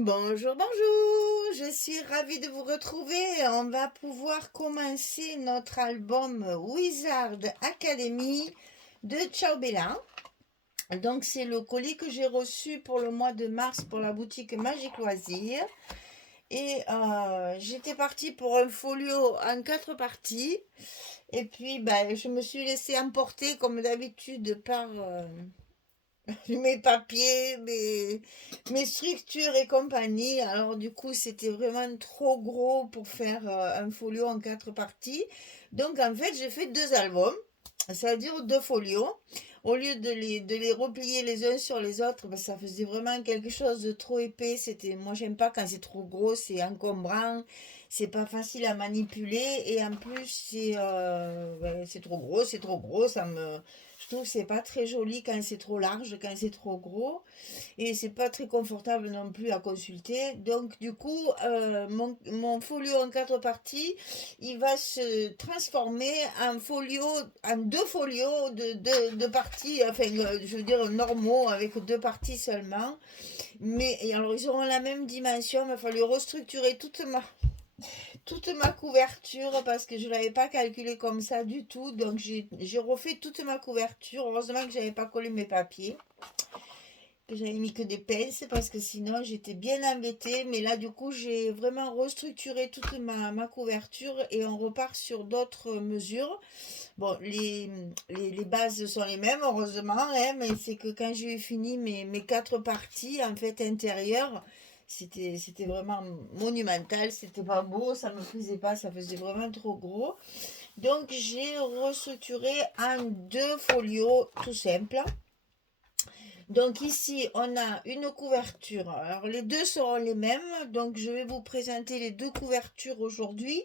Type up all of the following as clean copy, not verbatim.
Bonjour, bonjour, je suis ravie de vous retrouver. On va pouvoir commencer notre album Wizard Academy de Ciao Bella. Donc c'est le colis que j'ai reçu pour le mois de mars pour la boutique Magique Loisirs. Et j'étais partie pour un folio en 4 parties. Et puis ben, je me suis laissée emporter comme d'habitude par mes papiers, mes structures et compagnie. Alors du coup, c'était vraiment trop gros pour faire un folio en 4 parties. Donc en fait, j'ai fait 2 albums, c'est-à-dire 2 folios. Au lieu de les replier les uns sur les autres, ben, ça faisait vraiment quelque chose de trop épais. Moi, j'aime pas quand c'est trop gros, c'est encombrant, c'est pas facile à manipuler. Et en plus, c'est trop gros, je trouve que c'est pas très joli quand c'est trop large, quand c'est trop gros. Et c'est pas très confortable non plus à consulter. Donc du coup, mon folio en 4 parties, il va se transformer en 2 folios de parties, enfin je veux dire normaux, avec 2 parties seulement. Mais et alors ils auront la même dimension, il va falloir restructurer toute ma couverture parce que je ne l'avais pas calculé comme ça du tout. Donc j'ai refait toute ma couverture. Heureusement que j'avais pas collé mes papiers, que j'avais mis que des pinces parce que sinon j'étais bien embêtée. Mais là du coup j'ai vraiment restructuré toute ma couverture et on repart sur d'autres mesures. Bon, les bases sont les mêmes, heureusement, hein, mais c'est que quand j'ai eu fini mes 4 parties, en fait, intérieures, c'était vraiment monumental, c'était pas beau, ça me plaisait pas, ça faisait vraiment trop gros. Donc, j'ai restructuré en 2 folios tout simples. Donc ici, on a une couverture. Alors les deux seront les mêmes, donc je vais vous présenter les 2 couvertures aujourd'hui.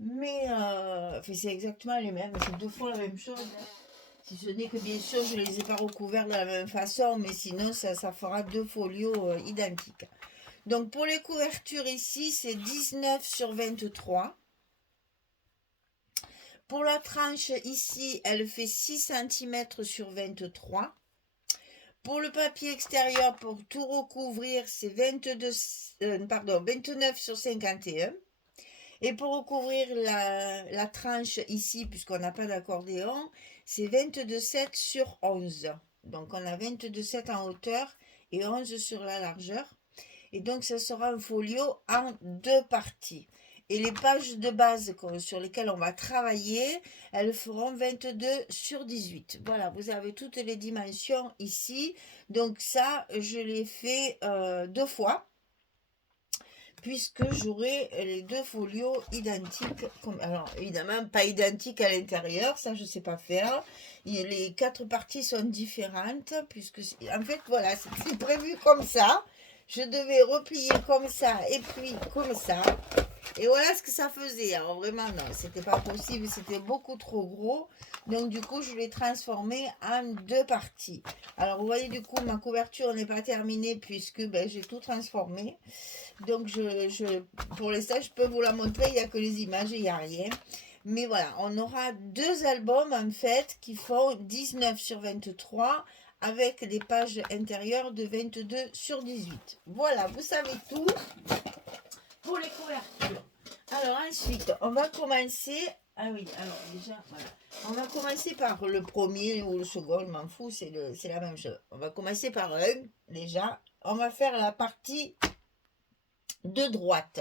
Mais enfin, c'est exactement les mêmes, c'est 2 fois la même chose, hein. Si ce n'est que bien sûr, je ne les ai pas recouverts de la même façon, mais sinon, ça fera 2 folios identiques. Donc pour les couvertures ici, c'est 19 sur 23. Pour la tranche ici, elle fait 6 cm sur 23. Pour le papier extérieur, pour tout recouvrir, c'est 29 sur 51. Et pour recouvrir la tranche ici, puisqu'on n'a pas d'accordéon, c'est 22,7 sur 11. Donc on a 22,7 en hauteur et 11 sur la largeur. Et donc ça sera un folio en 2 parties. Et les pages de base sur lesquelles on va travailler, elles feront 22 sur 18. Voilà, vous avez toutes les dimensions ici. Donc ça, je l'ai fait 2 fois puisque j'aurai les 2 folios identiques. Alors, évidemment, pas identiques à l'intérieur, ça je ne sais pas faire. Les 4 parties sont différentes, puisque, en fait, voilà, c'est prévu comme ça. Je devais replier comme ça, et puis comme ça. Et voilà ce que ça faisait. Alors vraiment, non, c'était pas possible, c'était beaucoup trop gros. Donc du coup, je l'ai transformé en 2 parties. Alors vous voyez, du coup, ma couverture n'est pas terminée puisque ben, j'ai tout transformé. Donc pour l'instant, je peux vous la montrer, il n'y a que les images et il n'y a rien. Mais voilà, on aura 2 albums en fait qui font 19 sur 23 avec des pages intérieures de 22 sur 18. Voilà, vous savez tout pour les couvertures. Alors ensuite, on va commencer. Ah oui, alors déjà, voilà. On va commencer par le premier ou le second, je m'en fous, c'est la même chose. On va commencer par un, déjà. On va faire la partie de droite.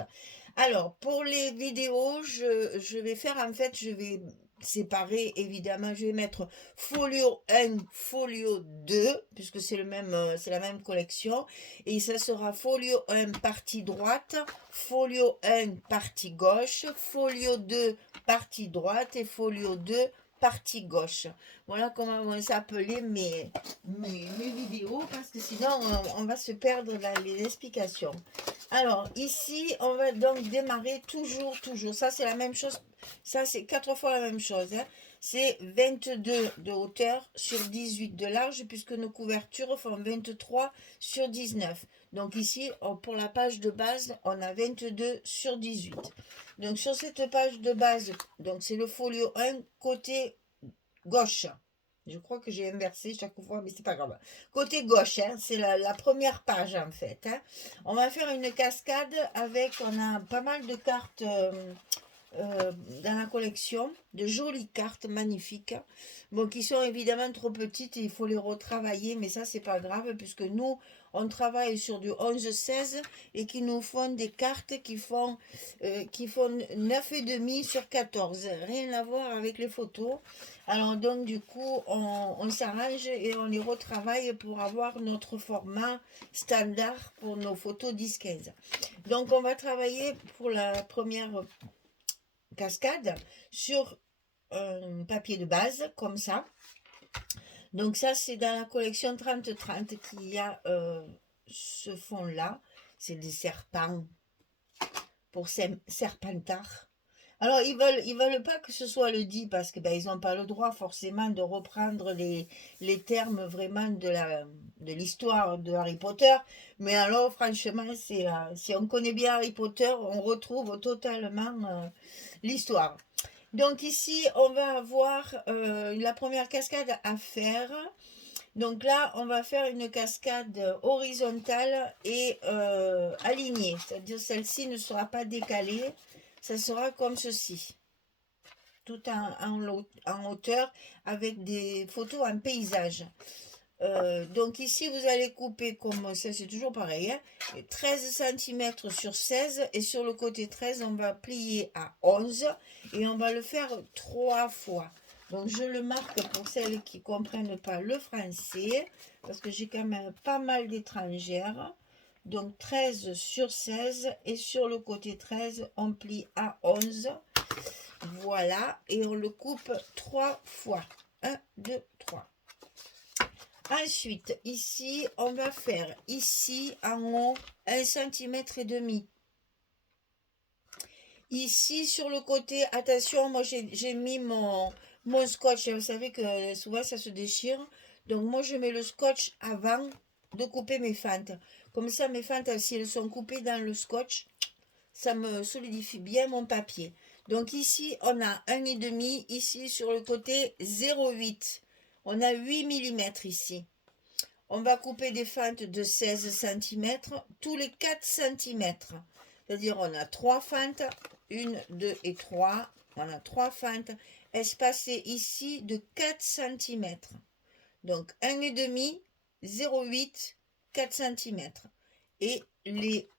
Alors, pour les vidéos, je vais faire, en fait, je vais séparer, évidemment, je vais mettre folio 1, folio 2, puisque c'est la même collection, et ça sera folio 1 partie droite, folio 1 partie gauche, folio 2 partie droite et folio 2 partie gauche. Voilà comment vont s'appeler mes vidéos, parce que sinon on va se perdre dans les explications. Alors, ici, on va donc démarrer toujours. Ça, c'est la même chose. Ça, c'est 4 fois la même chose, hein. C'est 22 de hauteur sur 18 de large, puisque nos couvertures font 23 sur 19. Donc ici, pour la page de base, on a 22 sur 18. Donc sur cette page de base, donc c'est le folio 1 côté gauche. Je crois que j'ai inversé chaque fois, mais c'est pas grave. Côté gauche, hein, c'est la première page en fait. Hein. On va faire une cascade avec, on a pas mal de cartes dans la collection, de jolies cartes magnifiques. Bon, qui sont évidemment trop petites et il faut les retravailler, mais ça c'est pas grave puisque nous on travaille sur du 11-16 et qui nous font des cartes qui font 9,5 sur 14. Rien à voir avec les photos. Alors donc du coup on s'arrange et on les retravaille pour avoir notre format standard pour nos photos 10-15. Donc on va travailler pour la première cascade sur un papier de base comme ça. Donc ça c'est dans la collection 30-30 qu'il y a ce fond là. C'est des serpents pour Serpentard. Alors ils veulent pas que ce soit le dit parce que ben, ils n'ont pas le droit forcément de reprendre les termes vraiment de l'histoire de Harry Potter. Mais alors franchement c'est si on connaît bien Harry Potter, on retrouve totalement l'histoire. Donc ici on va avoir la première cascade à faire. Donc là, on va faire une cascade horizontale et alignée. C'est-à-dire celle-ci ne sera pas décalée. Ça sera comme ceci. Tout en hauteur avec des photos en paysage. Donc ici, vous allez couper comme ça, c'est toujours pareil. Hein, 13 cm sur 16. Et sur le côté 13, on va plier à 11. Et on va le faire 3 fois. Donc je le marque pour celles qui ne comprennent pas le français, parce que j'ai quand même pas mal d'étrangères. Donc 13 sur 16 et sur le côté 13, on plie à 11. Voilà, et on le coupe 3 fois. 1, 2, 3. Ensuite, ici, on va faire ici en haut 1,5 cm. Ici, sur le côté, attention, moi j'ai mis mon scotch. Vous savez que souvent ça se déchire. Donc moi je mets le scotch avant de couper mes fentes. Comme ça mes fentes, si elles sont coupées dans le scotch, ça me solidifie bien mon papier. Donc ici on a 1,5. Ici sur le côté 0,8. On a 8 mm ici. On va couper des fentes de 16 cm tous les 4 cm. C'est-à-dire on a 3 fentes, 1, 2 et 3. On a 3 fentes espacées ici de 4 cm. Donc 1,5, 0,8, 4 cm. Et les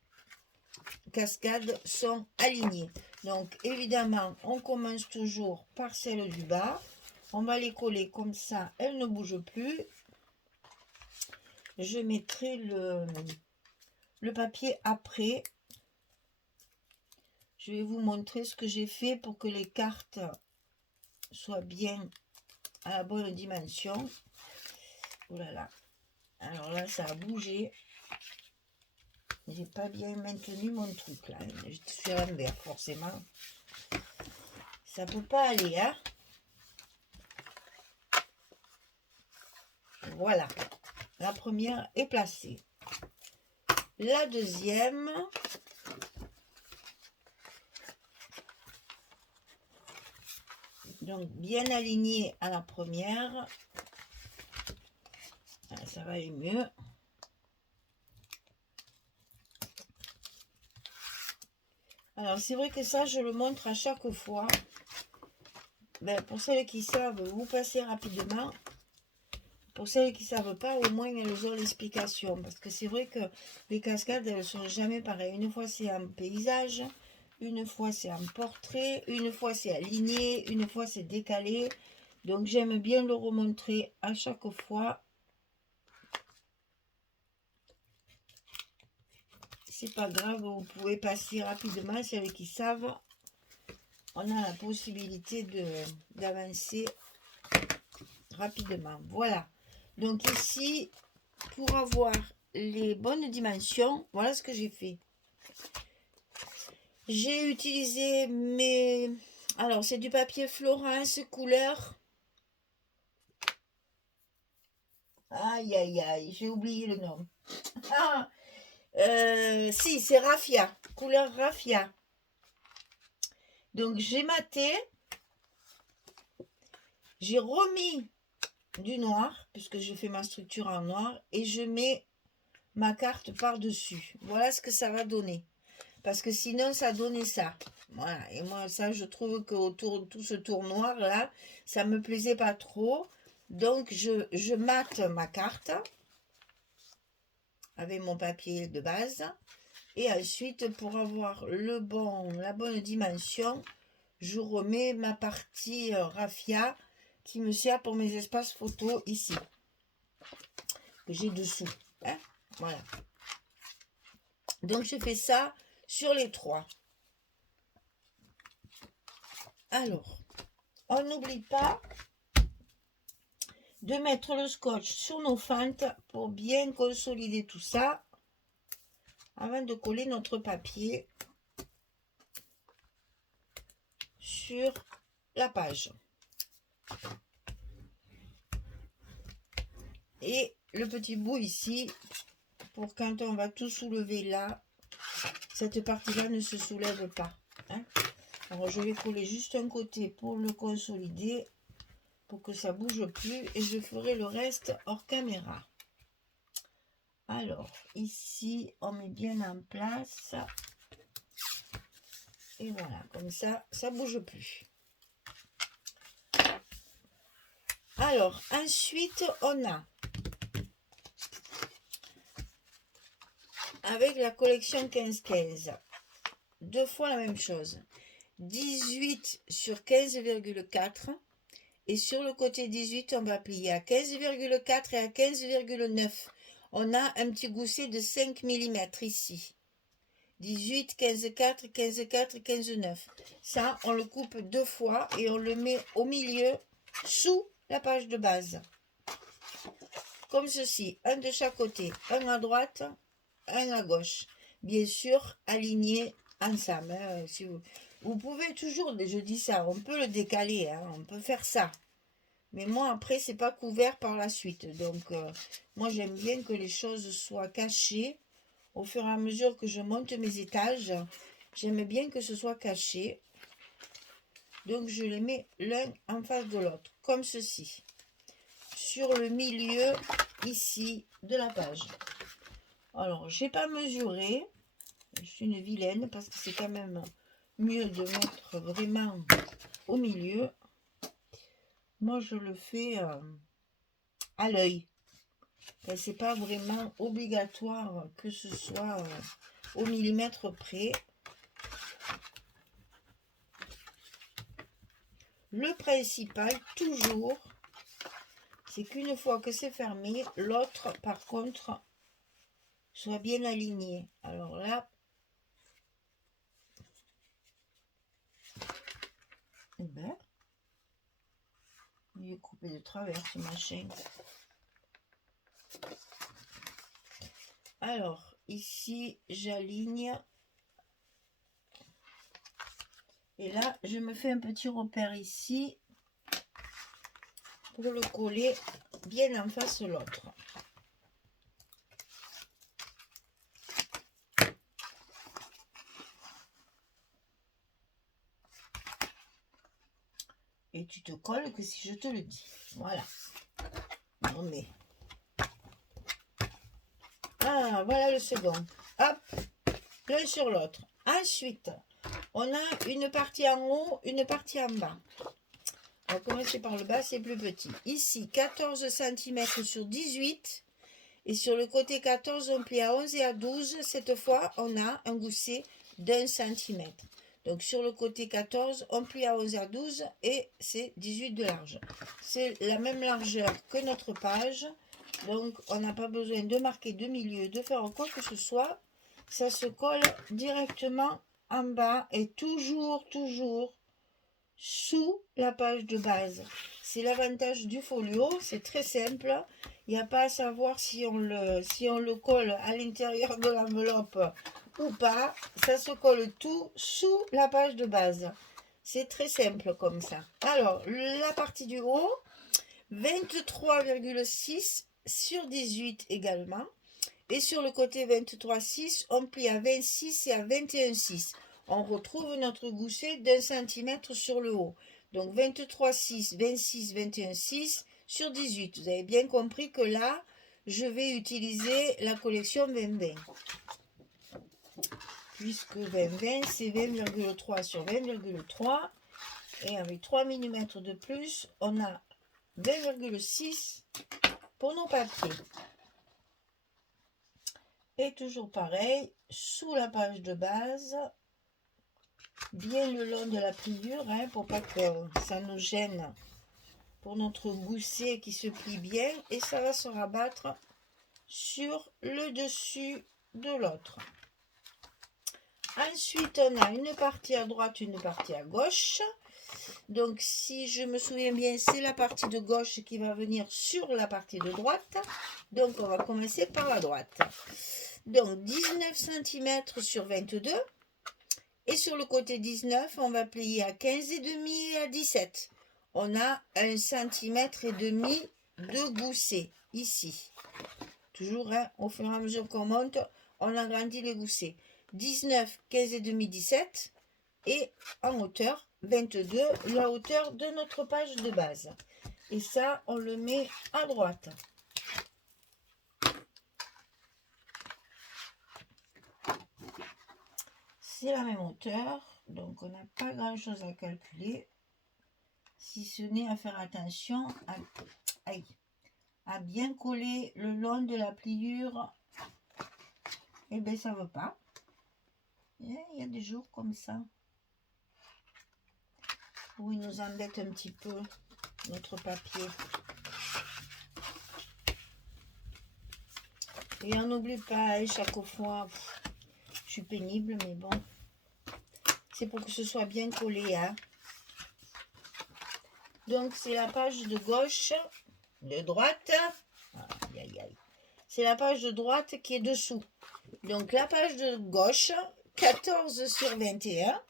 cascades sont alignées. Donc évidemment, on commence toujours par celle du bas. On va les coller comme ça, elles ne bougent plus. Je mettrai le papier après. Je vais vous montrer ce que j'ai fait pour que les cartes soient bien à la bonne dimension. Oh là là. Alors là, ça a bougé. J'ai pas bien maintenu mon truc là. Je suis à l'envers, forcément. Ça peut pas aller, hein. Voilà. La première est placée. La deuxième. Donc bien alignée à la première. Ça va aller mieux. Alors c'est vrai que ça je le montre à chaque fois. Ben, pour celles qui savent, vous passez rapidement. Pour celles qui ne savent pas, au moins elles ont l'explication. Parce que c'est vrai que les cascades, elles ne sont jamais pareilles. Une fois c'est en paysage, une fois c'est en portrait, une fois c'est aligné, une fois c'est décalé. Donc j'aime bien le remontrer à chaque fois. C'est pas grave, vous pouvez passer rapidement. Celles qui savent, on a la possibilité d'avancer rapidement. Voilà. Donc ici, pour avoir les bonnes dimensions, voilà ce que j'ai fait. J'ai utilisé mes... Alors, c'est du papier Florence couleur... Aïe, aïe, aïe, j'ai oublié le nom. Ah, si, c'est raffia, couleur raffia. Donc, j'ai maté. J'ai remis du noir, puisque je fais ma structure en noir, et je mets ma carte par-dessus. Voilà ce que ça va donner. Parce que sinon, ça donnait ça. Voilà. Et moi, ça, je trouve qu'autour de tout ce tour noir, là, ça me plaisait pas trop. Donc, je mate ma carte avec mon papier de base. Et ensuite, pour avoir la bonne dimension, je remets ma partie raffia qui me sert pour mes espaces photos ici. Que j'ai dessous. Hein, voilà. Donc, je fais ça sur les 3. Alors, on n'oublie pas de mettre le scotch sur nos fentes pour bien consolider tout ça avant de coller notre papier sur la page. Et le petit bout ici, pour quand on va tout soulever là, cette partie-là ne se soulève pas. Hein. Alors je vais coller juste un côté pour le consolider, pour que ça bouge plus, et je ferai le reste hors caméra. Alors, ici, on met bien en place. Et voilà, comme ça, ça ne bouge plus. Alors, ensuite, on a, avec la collection 15-15, 2 fois la même chose. 18 sur 15,4. Et sur le côté 18, on va plier à 15,4 et à 15,9. On a un petit gousset de 5 mm ici. 18, 15,4, 15,4, 15,9. Ça, on le coupe 2 fois et on le met au milieu, sous la page de base. Comme ceci, un de chaque côté, un à droite, un à gauche. Bien sûr, alignés ensemble. Hein, si vous pouvez toujours, je dis ça, on peut le décaler, hein, on peut faire ça. Mais moi, après, c'est pas couvert par la suite. Donc, moi, j'aime bien que les choses soient cachées. Au fur et à mesure que je monte mes étages, j'aime bien que ce soit caché. Donc, je les mets l'un en face de l'autre, comme ceci. Sur le milieu, ici, de la page. Alors, j'ai pas mesuré. Je suis une vilaine parce que c'est quand même mieux de mettre vraiment au milieu. Moi, je le fais à l'œil. C'est pas vraiment obligatoire que ce soit au millimètre près. Le principal, toujours, c'est qu'une fois que c'est fermé, l'autre, par contre, soit bien aligné. Alors là, eh ben, il est coupé de travers ce machin. Alors, ici, j'aligne. Et là, je me fais un petit repère ici pour le coller bien en face de l'autre. Et tu te colles que si je te le dis. Voilà. Non mais... Ah, voilà le second. Hop, l'un sur l'autre. Ensuite, on a une partie en haut, une partie en bas. On va commencer par le bas, c'est plus petit. Ici, 14 cm sur 18. Et sur le côté 14, on plie à 11 et à 12. Cette fois, on a un gousset d'1 cm. Donc, sur le côté 14, on plie à 11 et à 12 et c'est 18 de large. C'est la même largeur que notre page. Donc, on n'a pas besoin de marquer de milieu, de faire quoi que ce soit. Ça se colle directement en bas et toujours sous la page de base. C'est l'avantage du folio, c'est très simple. Il n'y a pas à savoir si on le colle à l'intérieur de l'enveloppe ou pas. Ça se colle tout sous la page de base. C'est très simple comme ça. Alors, la partie du haut, 23,6 sur 18 également. Et sur le côté 23,6, on plie à 26 et à 21,6. On retrouve notre gousset d'1 cm sur le haut. Donc 23,6, 26, 21,6 sur 18. Vous avez bien compris que là, je vais utiliser la collection 20-20. Puisque 20-20, c'est 20,3 sur 20,3. Et avec 3 mm de plus, on a 20,6 pour nos papiers. Et toujours pareil, sous la page de base, bien le long de la pliure, hein, pour pas que ça nous gêne pour notre gousset qui se plie bien. Et ça va se rabattre sur le dessus de l'autre. Ensuite, on a une partie à droite, une partie à gauche. Donc, si je me souviens bien, c'est la partie de gauche qui va venir sur la partie de droite. Donc, on va commencer par la droite. Donc, 19 cm sur 22. Et sur le côté 19, on va plier à 15,5 et à 17. On a 1,5 cm de gousset ici. Toujours, hein, au fur et à mesure qu'on monte, on agrandit les goussets. 19, 15,5, 17. Et en hauteur, 22, la hauteur de notre page de base. Et ça, on le met à droite. C'est la même hauteur, donc on n'a pas grand chose à calculer, si ce n'est à faire attention à bien coller le long de la pliure. Et bien ça ne veut pas. Il y a des jours comme ça où il nous embête un petit peu notre papier. Et on n'oublie pas, chaque fois, je suis pénible, mais bon, c'est pour que ce soit bien collé, hein. Donc c'est la page de gauche, de droite, aïe, aïe, aïe. C'est la page de droite qui est dessous. Donc la page de gauche, 14 sur 21.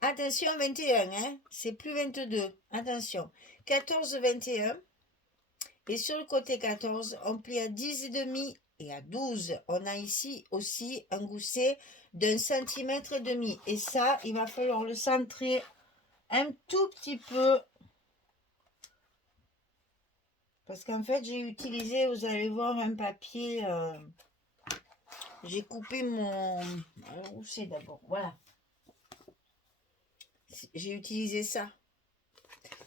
Attention, 21, hein, c'est plus 22. Attention, 14, 21. Et sur le côté 14, on plie à 10,5 et à 12. On a ici aussi un gousset d'1,5 cm. Et ça, il va falloir le centrer un tout petit peu. Parce qu'en fait, j'ai utilisé, vous allez voir, un papier. J'ai coupé mon... Alors, où c'est d'abord? Voilà. J'ai utilisé ça.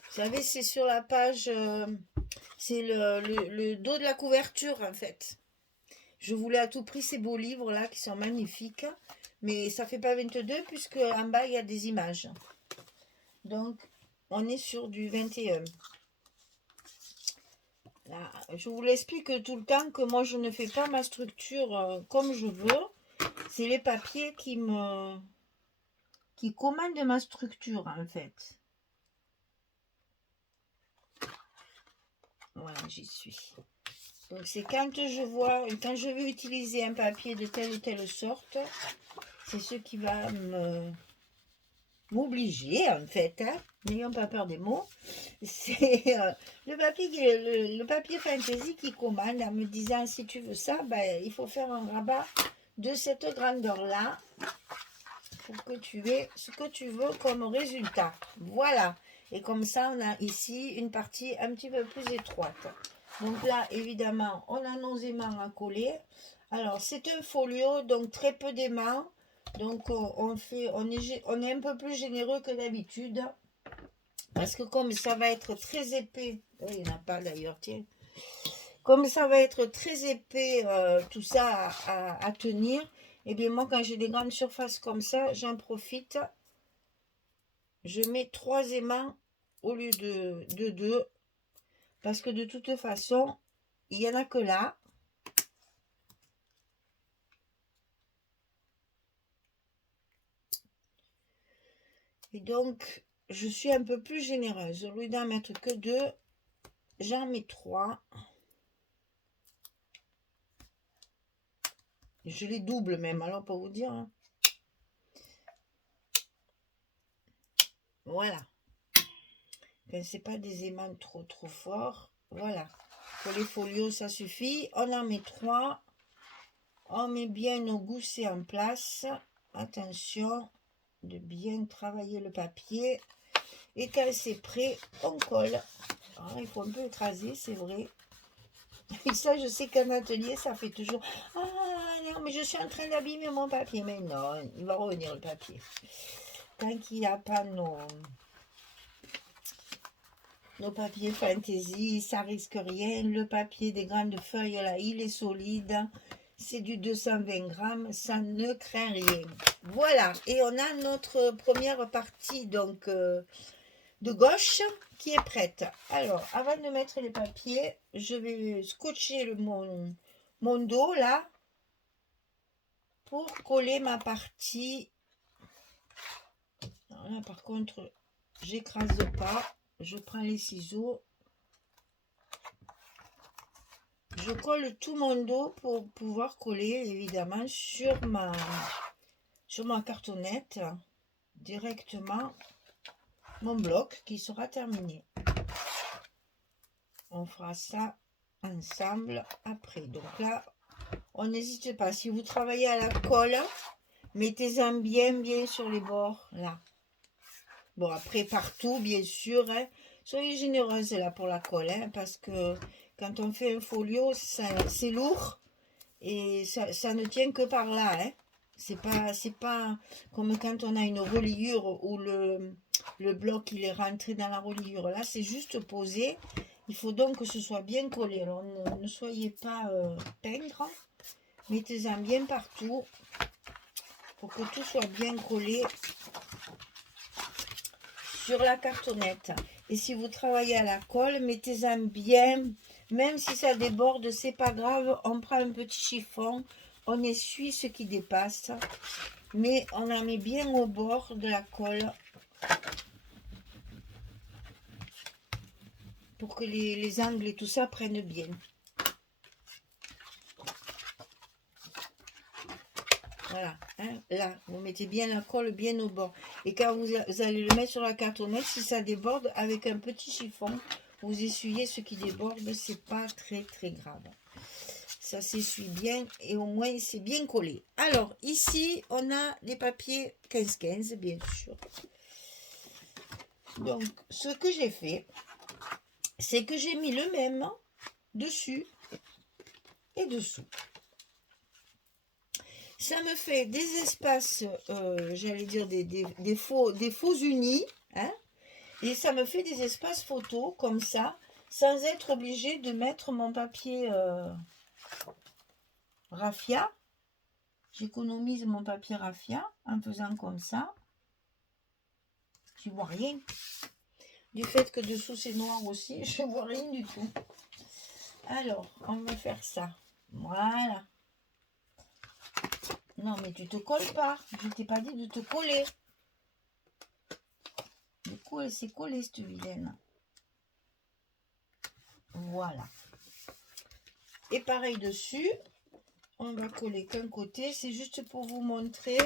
Vous savez, c'est sur la page... c'est le dos de la couverture, en fait. Je voulais à tout prix ces beaux livres-là, qui sont magnifiques. Mais ça ne fait pas 22, puisque en bas, il y a des images. Donc, on est sur du 21. Là, je vous l'explique tout le temps que moi, je ne fais pas ma structure comme je veux. C'est les papiers qui commandent ma structure, en fait. Voilà, j'y suis. Donc, c'est quand je veux utiliser un papier de telle ou telle sorte, c'est ce qui va m'obliger, en fait, hein. N'ayons pas peur des mots. C'est le papier fantaisie qui commande en me disant, si tu veux ça, ben, il faut faire un rabat de cette grandeur-là pour que tu aies ce que tu veux comme résultat. Voilà. Et comme ça, on a ici une partie un petit peu plus étroite. Donc là, évidemment, on a nos aimants à coller. Alors, c'est un folio, donc très peu d'aimants. Donc, on est un peu plus généreux que d'habitude. Parce que comme ça va être très épais, il n'y en a pas d'ailleurs, tiens. Comme ça va être très épais, tout ça à tenir, et bien moi, quand j'ai des grandes surfaces comme ça, j'en profite. Je mets 3 aimants au lieu de 2. Parce que de toute façon, il n'y en a que là. Et donc, je suis un peu plus généreuse. Au lieu d'en mettre que 2, j'en mets 3. Je les double même, alors pour vous dire. Hein. Voilà. Quand c'est pas des aimants trop forts. Voilà. Pour les folios, ça suffit. On en met 3. On met bien nos goussets en place. Attention de bien travailler le papier. Et quand c'est prêt, on colle. Ah, il faut un peu écraser, c'est vrai. Et ça, je sais qu'un atelier, ça fait toujours... Ah non, mais je suis en train d'abîmer mon papier. Mais non, il va revenir le papier. Tant qu'il n'y a pas nos papiers fantaisie, ça risque rien. Le papier des grandes feuilles, là, il est solide. C'est du 220 grammes, ça ne craint rien. Voilà, et on a notre première partie, donc, de gauche qui est prête. Alors, avant de mettre les papiers, je vais scotcher mon dos, là, pour coller ma partie. Alors là, par contre, j'écrase pas. Je prends les ciseaux. Je colle tout mon dos pour pouvoir coller, évidemment, sur ma cartonnette, directement, mon bloc qui sera terminé. On fera ça ensemble après. Donc là, on n'hésite pas. Si vous travaillez à la colle, mettez-en bien sur les bords, là. Bon, après, partout, bien sûr, hein. Soyez généreuse, là, pour la colle, hein, parce que quand on fait un folio, c'est lourd et ça ne tient que par là, hein. C'est pas comme quand on a une reliure où le bloc, il est rentré dans la reliure. Là, c'est juste posé. Il faut donc que ce soit bien collé. Alors, ne soyez pas pingre. Mettez-en bien partout pour que tout soit bien collé sur la cartonnette. Et si vous travaillez à la colle, mettez-en bien, même si ça déborde, c'est pas grave. On prend un petit chiffon, on essuie ce qui dépasse, mais on en met bien au bord de la colle pour que les angles et tout ça prennent bien. Voilà, hein, là, vous mettez bien la colle bien au bord. Et quand vous allez le mettre sur la cartonnette, si ça déborde, avec un petit chiffon, vous essuyez ce qui déborde, c'est pas très grave. Ça s'essuie bien et au moins c'est bien collé. Alors, ici, on a des papiers 15-15, bien sûr. Donc, ce que j'ai fait, c'est que j'ai mis le même dessus et dessous. Ça me fait des espaces, j'allais dire des faux unis, hein, et ça me fait des espaces photos comme ça, sans être obligé de mettre mon papier raffia. J'économise mon papier raffia en faisant comme ça. Je vois rien. Du fait que dessous c'est noir aussi, je vois rien du tout. Alors, on va faire ça. Voilà. Non, mais tu te colles pas. Je t'ai pas dit de te coller. Du coup, elle s'est collée, cette vilaine. Voilà. Et pareil dessus, on va coller qu'un côté. C'est juste pour vous montrer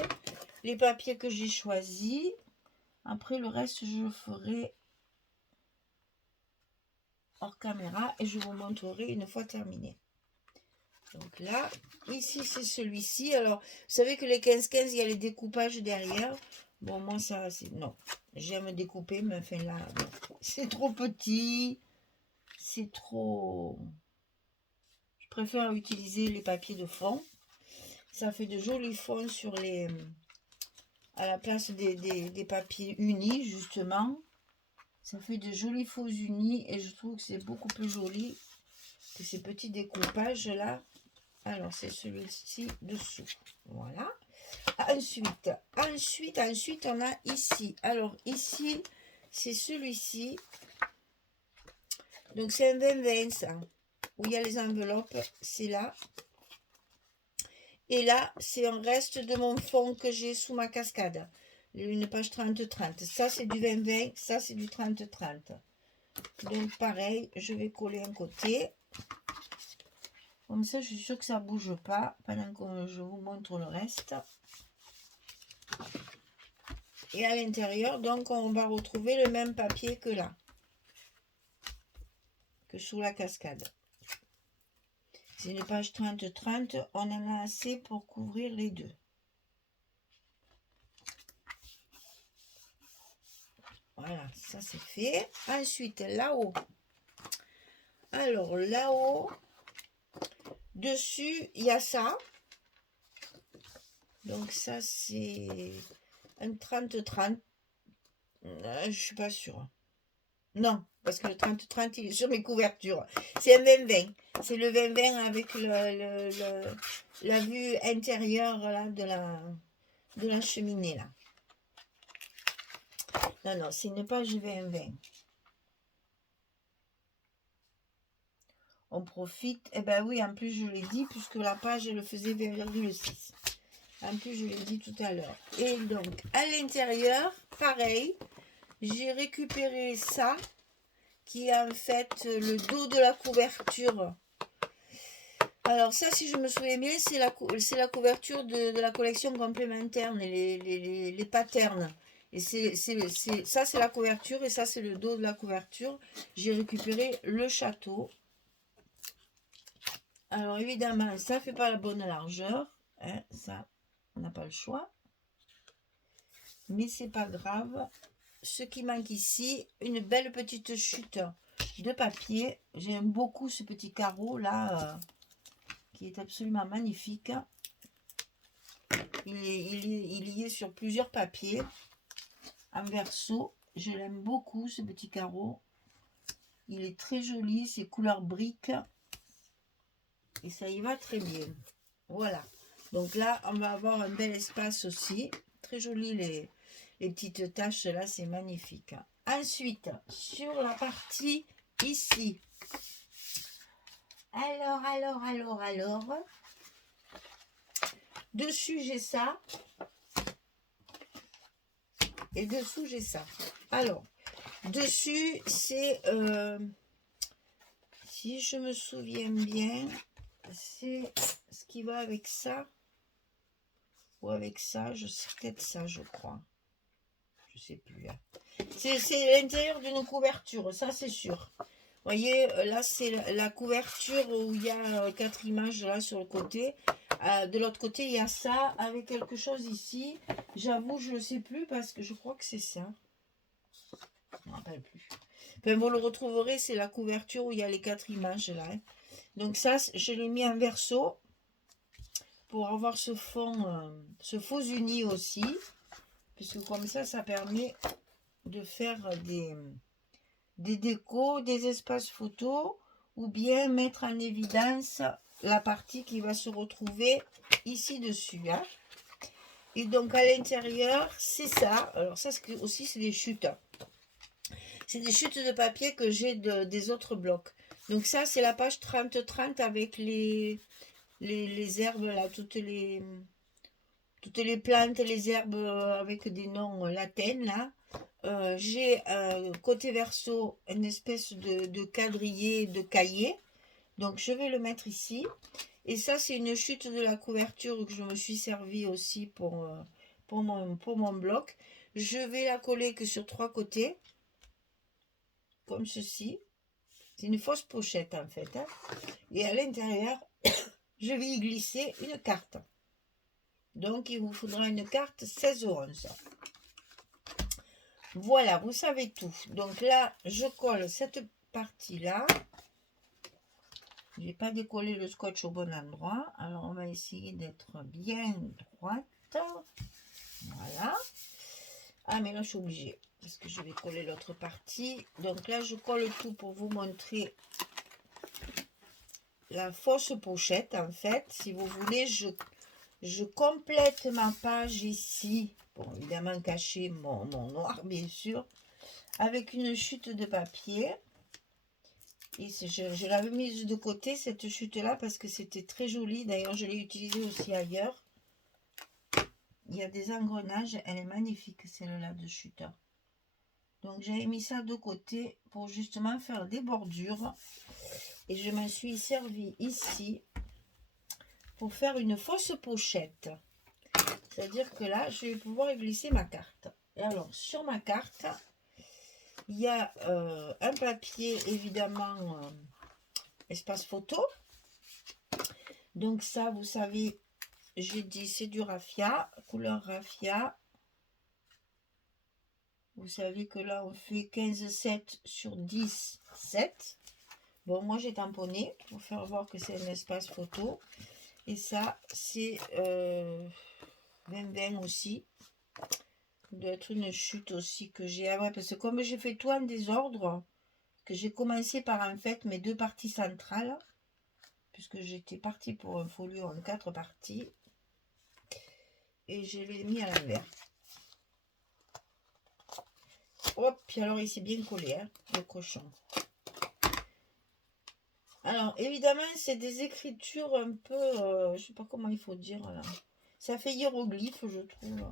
les papiers que j'ai choisis. Après, le reste, je le ferai hors caméra et je vous montrerai une fois terminé. Donc là, ici, c'est celui-ci. Alors, vous savez que les 15-15, il y a les découpages derrière. Bon, moi, ça, c'est... Non. J'aime découper, mais enfin là, c'est trop petit. C'est trop... Je préfère utiliser les papiers de fond. Ça fait de jolis fonds sur les... à la place des papiers unis, justement. Ça fait de jolis faux unis et je trouve que c'est beaucoup plus joli que ces petits découpages-là. Alors, c'est celui-ci dessous. Voilà. Ensuite, on a ici. Alors, ici, c'est celui-ci. Donc, c'est un 20-20, ça. Où il y a les enveloppes. C'est là. Et là, c'est un reste de mon fond que j'ai sous ma cascade. Une page 30-30. Ça, c'est du 20-20. Ça, c'est du 30-30. Donc, pareil, je vais coller un côté. Comme ça, je suis sûre que ça ne bouge pas pendant que je vous montre le reste. Et à l'intérieur, donc, on va retrouver le même papier que là. Que sous la cascade. C'est une page 30-30. On en a assez pour couvrir les deux. Voilà, ça c'est fait. Ensuite, là-haut, Alors, là-haut, dessus, il y a ça. Donc, ça, c'est un 30-30. Je suis pas sûre. Non, parce que le 30-30, il est sur mes couvertures. C'est un 20-20. C'est le 20-20 avec la vue intérieure là, de la cheminée. Là. Non, non, c'est une page 20-20. On profite. Eh ben oui, en plus, je l'ai dit, puisque la page, elle faisait 20,6. En plus, je l'ai dit tout à l'heure. Et donc, à l'intérieur, pareil, j'ai récupéré ça, qui est en fait le dos de la couverture. Alors ça, si je me souviens bien, c'est la couverture de la collection complémentaire, les patterns. Et ça, c'est la couverture, et ça, c'est le dos de la couverture. J'ai récupéré le château. Alors évidemment, ça ne fait pas la bonne largeur. Hein, ça, on n'a pas le choix. Mais c'est pas grave. Ce qui manque ici, une belle petite chute de papier. J'aime beaucoup ce petit carreau là, qui est absolument magnifique. Il y est sur plusieurs papiers en verso. Je l'aime beaucoup ce petit carreau. Il est très joli, c'est couleur brique. Et ça y va très bien. Voilà. Donc là, on va avoir un bel espace aussi. Très joli les petites taches là, c'est magnifique. Ensuite, sur la partie ici. Alors. Dessus, j'ai ça. Et dessous, j'ai ça. Alors, dessus, c'est... si je me souviens bien, c'est ce qui va avec ça. Ou avec ça, c'est peut-être ça, je crois. Je sais plus. Hein. C'est l'intérieur d'une couverture, ça c'est sûr. Vous voyez, là c'est la couverture où il y a 4 images là sur le côté. De l'autre côté, il y a ça avec quelque chose ici. J'avoue, je ne sais plus parce que je crois que c'est ça. Je ne me rappelle plus. Enfin, vous le retrouverez, c'est la couverture où il y a les 4 images là. Hein. Donc ça, je l'ai mis en verso pour avoir ce fond, ce faux uni aussi. Puisque comme ça permet de faire des décos, des espaces photos, ou bien mettre en évidence la partie qui va se retrouver ici dessus. Hein. Et donc à l'intérieur, c'est ça. Alors ça aussi, c'est des chutes. C'est des chutes de papier que j'ai des autres blocs. Donc ça, c'est la page 30-30 avec les herbes, là, toutes les plantes, les herbes avec des noms latins, là. J'ai côté verso une espèce de quadrillé de cahier. Donc je vais le mettre ici. Et ça, c'est une chute de la couverture que je me suis servi aussi pour mon bloc. Je vais la coller que sur 3 côtés. Comme ceci. C'est une fausse pochette en fait. Hein. Et à l'intérieur, je vais y glisser une carte. Donc il vous faudra une carte 16 ou 11. Voilà, vous savez tout. Donc là, je colle cette partie-là. Je n'ai pas décollé le scotch au bon endroit. Alors, on va essayer d'être bien droite. Voilà. Ah, mais là, je suis obligée. Parce que je vais coller l'autre partie. Donc là, je colle tout pour vous montrer la fausse pochette, en fait. Si vous voulez, je complète ma page ici. Bon, évidemment, cacher mon noir, bien sûr. Avec une chute de papier. Et je l'avais mise de côté, cette chute-là, parce que c'était très joli. D'ailleurs, je l'ai utilisée aussi ailleurs. Il y a des engrenages. Elle est magnifique, celle-là de chute. Donc, j'avais mis ça de côté pour justement faire des bordures. Et je m'en suis servi ici pour faire une fausse pochette. C'est-à-dire que là, je vais pouvoir y glisser ma carte. Et alors, sur ma carte, il y a un papier, évidemment, espace photo. Donc ça, vous savez, j'ai dit c'est du raffia, couleur raffia. Vous savez que là, on fait 15,7 sur 10,7. Bon, moi j'ai tamponné pour faire voir que c'est un espace photo. Et ça, c'est 20 aussi. Ça doit être une chute aussi que j'ai. Ah ouais, parce que comme j'ai fait tout en désordre, que j'ai commencé par en fait mes 2 parties centrales, puisque j'étais partie pour un folio en 4 parties, et je l'ai mis à l'envers. Hop, puis alors il s'est bien collé, hein, le cochon. Alors, évidemment, c'est des écritures un peu, je sais pas comment il faut dire là. Ça fait hiéroglyphe, je trouve.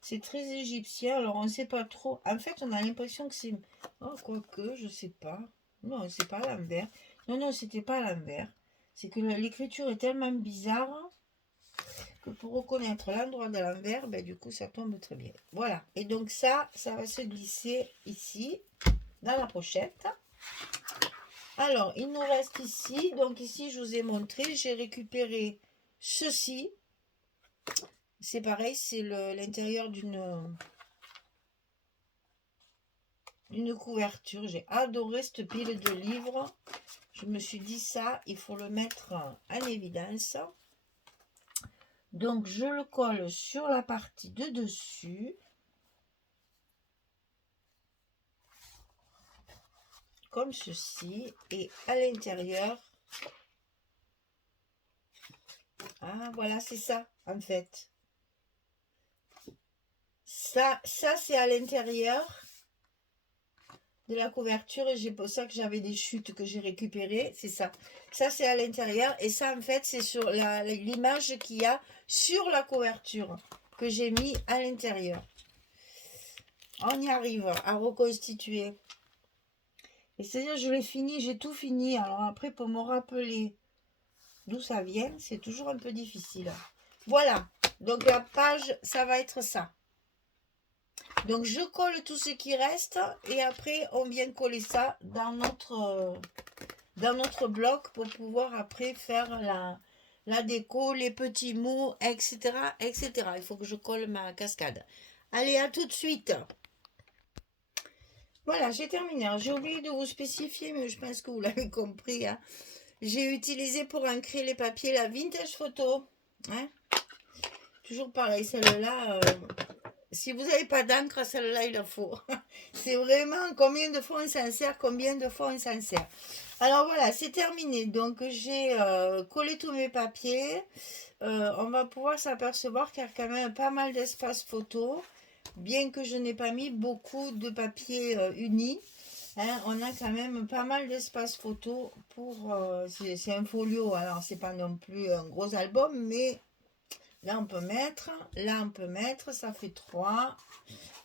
C'est très égyptien, alors on sait pas trop. En fait, on a l'impression que c'est... Oh, quoique, je sais pas. Non, c'est pas à l'envers. Non, non, c'était pas à l'envers. C'est que l'écriture est tellement bizarre que pour reconnaître l'endroit de l'envers, ben, du coup, ça tombe très bien. Voilà. Et donc ça va se glisser ici, dans la pochette. Alors, il nous reste ici. Donc ici, je vous ai montré, j'ai récupéré ceci. C'est pareil, c'est l'intérieur d'une couverture. J'ai adoré cette pile de livres. Je me suis dit ça, il faut le mettre en évidence. Donc, je le colle sur la partie de dessus. Comme ceci. Et à l'intérieur... Ah, voilà, c'est ça, en fait. Ça c'est à l'intérieur de la couverture. Et c'est pour ça que j'avais des chutes que j'ai récupérées. C'est ça. Ça, c'est à l'intérieur. Et ça, en fait, c'est sur l'image qu'il y a sur la couverture que j'ai mis à l'intérieur. On y arrive à reconstituer. Et c'est-à-dire, je l'ai fini, j'ai tout fini. Alors après, pour me rappeler d'où ça vient, c'est toujours un peu difficile. Voilà. Donc la page, ça va être ça. Donc je colle tout ce qui reste et après on vient coller ça dans notre bloc pour pouvoir après faire la déco, les petits mots, etc., etc. Il faut que je colle ma cascade. Allez, à tout de suite. Voilà, j'ai terminé. Alors, j'ai oublié de vous spécifier, mais je pense que vous l'avez compris. Hein. J'ai utilisé pour ancrer les papiers la vintage photo. Hein. Toujours pareil, celle-là... Si vous n'avez pas d'encre, celle-là, il la faut. C'est vraiment combien de fois on s'en sert, combien de fois on s'en sert. Alors voilà, c'est terminé. Donc j'ai collé tous mes papiers. On va pouvoir s'apercevoir qu'il y a quand même pas mal d'espace photo. Bien que je n'ai pas mis beaucoup de papier uni. Hein, on a quand même pas mal d'espace photo pour... c'est un folio, alors c'est pas non plus un gros album, mais... Là, on peut mettre, ça fait 3.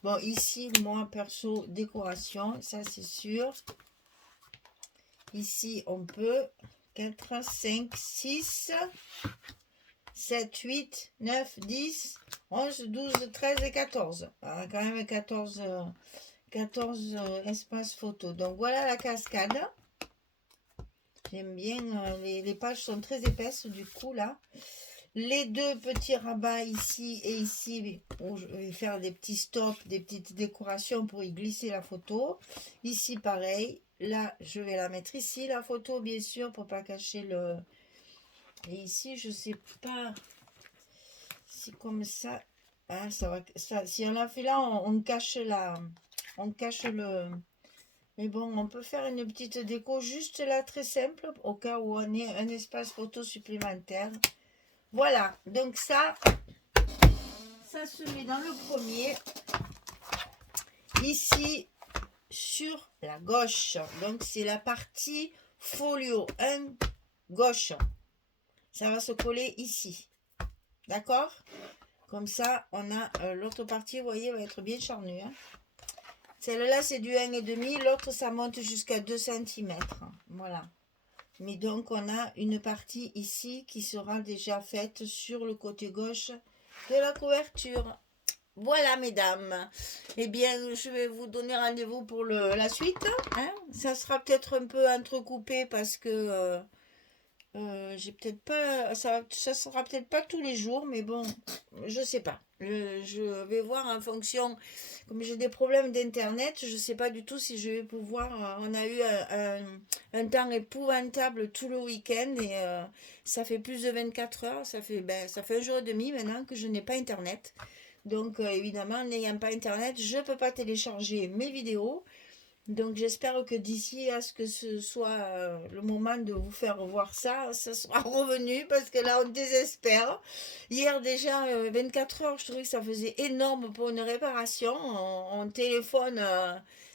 Bon, ici, moi, perso, décoration, ça, c'est sûr. Ici, on peut 4, 5, 6, 7, 8, 9, 10, 11, 12, 13 et 14. Alors, quand même 14 espaces photo. Donc, voilà la cascade. J'aime bien, les pages sont très épaisses, du coup, là. Les 2 petits rabats ici et ici, où je vais faire des petits stops, des petites décorations pour y glisser la photo. Ici, pareil. Là, je vais la mettre ici, la photo, bien sûr, pour pas cacher le... Et ici, je sais pas si comme ça... Ah, ça va... Ça, si on l'a fait là, on cache la... On cache le... Mais bon, on peut faire une petite déco juste là, très simple, au cas où on ait un espace photo supplémentaire. Voilà, donc ça se met dans le premier, ici sur la gauche. Donc c'est la partie folio 1 gauche. Ça va se coller ici. D'accord? Comme ça, on a l'autre partie, vous voyez, va être bien charnue. Hein. Celle-là, c'est du 1,5. L'autre, ça monte jusqu'à 2 cm. Voilà. Mais donc, on a une partie ici qui sera déjà faite sur le côté gauche de la couverture. Voilà, mesdames. Eh bien, je vais vous donner rendez-vous pour la suite. Hein. Ça sera peut-être un peu entrecoupé parce que J'ai peut-être pas, ça sera peut-être pas tous les jours, mais bon, je sais pas. Je vais voir en fonction. Comme j'ai des problèmes d'internet, je sais pas du tout si je vais pouvoir. On a eu un temps épouvantable tout le week-end et ça fait plus de 24 heures. Ça fait un jour et demi maintenant que je n'ai pas internet. Donc évidemment, n'ayant pas internet, je peux pas télécharger mes vidéos. Donc j'espère que d'ici à ce que ce soit le moment de vous faire voir ça, ça sera revenu parce que là on désespère. Hier déjà 24 heures, je trouvais que ça faisait énorme pour une réparation. On téléphone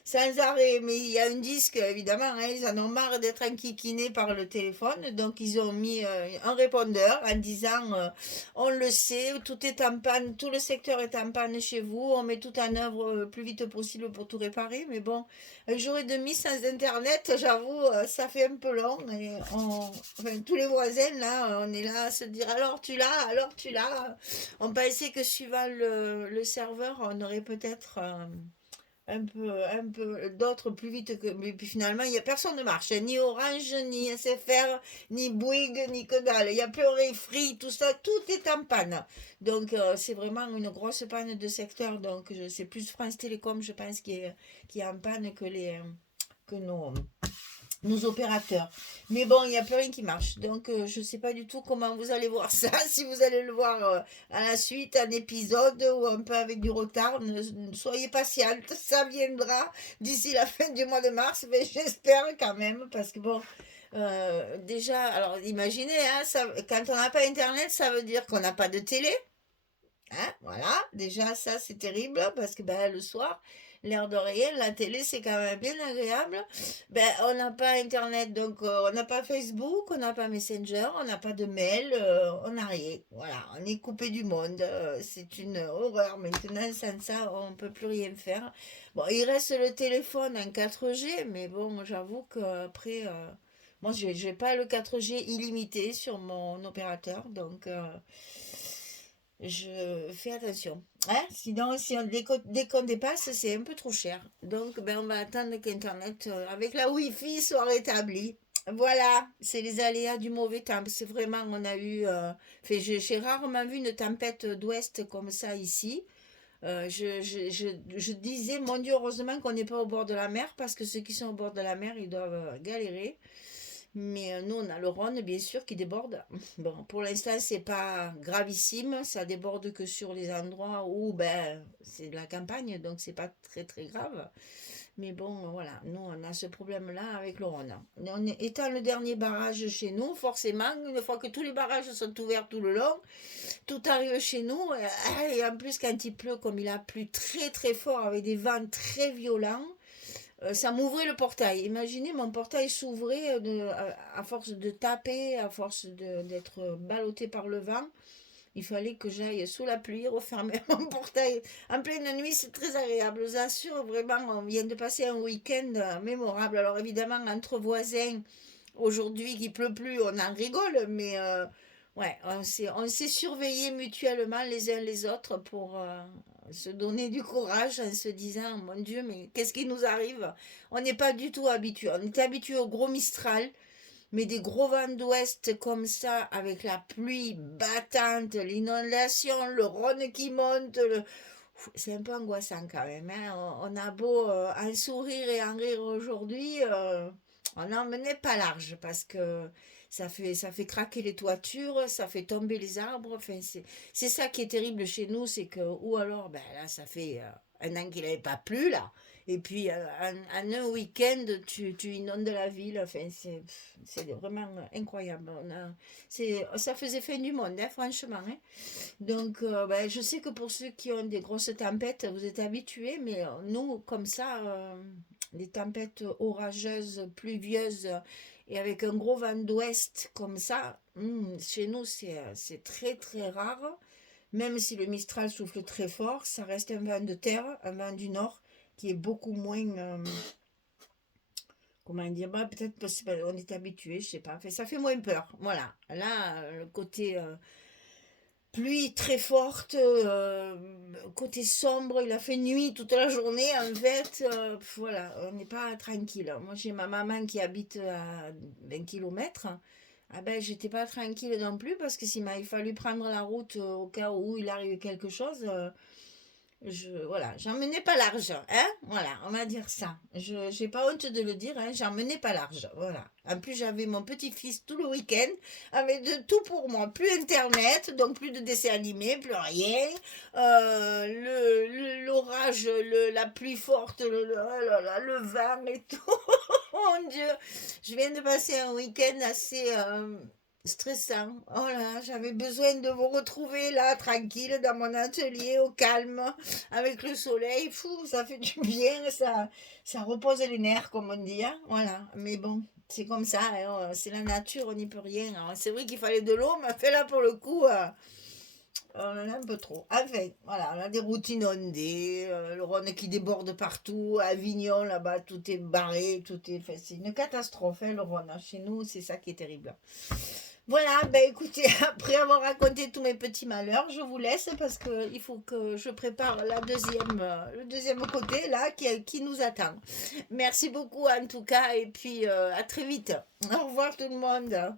sans arrêt, mais il y a un disque évidemment, hein, ils en ont marre d'être enquiquinés par le téléphone, donc ils ont mis un répondeur en disant on le sait, tout est en panne, tout le secteur est en panne chez vous, on met tout en œuvre le plus vite possible pour tout réparer, mais bon. Un jour et demi sans internet, j'avoue, ça fait un peu long. Et enfin, tous les voisins, là, on est là à se dire alors tu l'as, alors tu l'as. On pensait que suivant le serveur, on aurait peut-être un peu d'autres plus vite que. Mais puis finalement, il y a personne ne marche, hein. Ni Orange, ni SFR, ni Bouygues, ni que dalle. Il n'y a plus Free, tout ça, tout est en panne. Donc c'est vraiment une grosse panne de secteur. Donc c'est plus France Télécom, je pense, qui est en panne que nos opérateurs. Mais bon, il n'y a plus rien qui marche. Donc, je ne sais pas du tout comment vous allez voir ça. Si vous allez le voir à la suite, un épisode ou un peu avec du retard, ne soyez patiente. Ça viendra d'ici la fin du mois de mars. Mais j'espère quand même. Parce que bon, déjà, alors imaginez, hein, quand on n'a pas Internet, ça veut dire qu'on n'a pas de télé. Hein, voilà, déjà ça c'est terrible parce que ben, le soir, l'air de rien, la télé c'est quand même bien agréable. Ben, on n'a pas internet, donc on n'a pas Facebook, on n'a pas Messenger, on n'a pas de mail, on n'a rien. Voilà, on est coupé du monde. C'est une horreur maintenant, sans ça on peut plus rien faire. Bon, il reste le téléphone en 4G, mais bon, j'avoue qu'après, moi j'ai pas le 4G illimité sur mon opérateur, donc je fais attention. Hein? Sinon, si dès qu'on dépasse, c'est un peu trop cher. Donc, ben, on va attendre qu'Internet, avec la Wi-Fi, soit rétabli. Voilà, c'est les aléas du mauvais temps. C'est vraiment, on a eu. J'ai rarement vu une tempête d'ouest comme ça ici. Je disais, mon Dieu, heureusement qu'on n'est pas au bord de la mer, parce que ceux qui sont au bord de la mer, ils doivent galérer. Mais nous, on a le Rhône, bien sûr, qui déborde. Bon, pour l'instant, c'est pas gravissime. Ça déborde que sur les endroits où ben, c'est de la campagne, donc c'est pas très très grave. Mais bon, voilà, nous, on a ce problème-là avec le Rhône. Étant le dernier barrage chez nous, forcément, une fois que tous les barrages sont ouverts tout le long, tout arrive chez nous. Et en plus, quand il pleut, comme il a plu très très fort, avec des vents très violents, ça m'ouvrait le portail. Imaginez, mon portail s'ouvrait à force de taper, à force d'être ballotté par le vent. Il fallait que j'aille sous la pluie refermer mon portail. En pleine nuit, c'est très agréable. Je vous assure, vraiment, on vient de passer un week-end mémorable. Alors évidemment, entre voisins, aujourd'hui qu'il pleut plus, on en rigole, mais ouais, on s'est surveillés mutuellement les uns les autres pour se donner du courage en se disant, mon Dieu, mais qu'est-ce qui nous arrive? On n'est pas du tout habitué. On est habitué au gros Mistral, mais des gros vents d'ouest comme ça, avec la pluie battante, l'inondation, le Rhône qui monte, c'est un peu angoissant quand même, hein. On a beau en sourire et en rire aujourd'hui, on n'en menait pas large parce que ça fait craquer les toitures, ça fait tomber les arbres. Enfin, c'est ça qui est terrible chez nous, c'est que, ou alors, ben là, ça fait un an qu'il n'avait pas plu, là. Et puis, en un week-end, tu inondes la ville. Enfin, c'est vraiment incroyable. Ça faisait fin du monde, hein, franchement, hein. Donc, ben, je sais que pour ceux qui ont des grosses tempêtes, vous êtes habitués, mais nous, comme ça, des tempêtes orageuses, pluvieuses, et avec un gros vent d'ouest comme ça, chez nous, c'est très, très rare. Même si le Mistral souffle très fort, ça reste un vent de terre, un vent du nord, qui est beaucoup moins, comment dire, bah, peut-être parce qu'on est habitué, je sais pas. Enfin, ça fait moins peur. Voilà. Là, le côté pluie très forte, côté sombre, il a fait nuit toute la journée. En fait, voilà, on n'est pas tranquille. Moi, j'ai ma maman qui habite à 20 km. Ah ben, j'étais pas tranquille non plus parce que s'il m'avait fallu prendre la route au cas où il arrive quelque chose, voilà, j'en menais pas large, hein, voilà, on va dire ça. Je j'ai pas honte de le dire, hein, j'en menais pas large, voilà. En plus, j'avais mon petit-fils tout le week-end, avec de tout pour moi, plus internet, donc plus de dessins animés, plus rien. L'orage, la pluie forte, oh là là, le vent et tout. Mon Dieu, je viens de passer un week-end assez stressant. Oh là là, j'avais besoin de vous retrouver là, tranquille, dans mon atelier, au calme, avec le soleil. Fou, ça fait du bien, ça repose les nerfs, comme on dit. Hein, voilà, mais bon, c'est comme ça, hein, c'est la nature, on n'y peut rien. Hein. C'est vrai qu'il fallait de l'eau, mais fait là pour le coup. On en a un peu trop. Enfin, voilà, on a des routes inondées, le Rhône qui déborde partout, à Avignon, là-bas, tout est barré, tout est... Enfin, c'est une catastrophe, hein, le Rhône. Chez nous, c'est ça qui est terrible. Voilà, ben écoutez, après avoir raconté tous mes petits malheurs, je vous laisse parce que il faut que je prépare le deuxième côté, là, qui nous attend. Merci beaucoup, en tout cas, et puis à très vite. Au revoir tout le monde.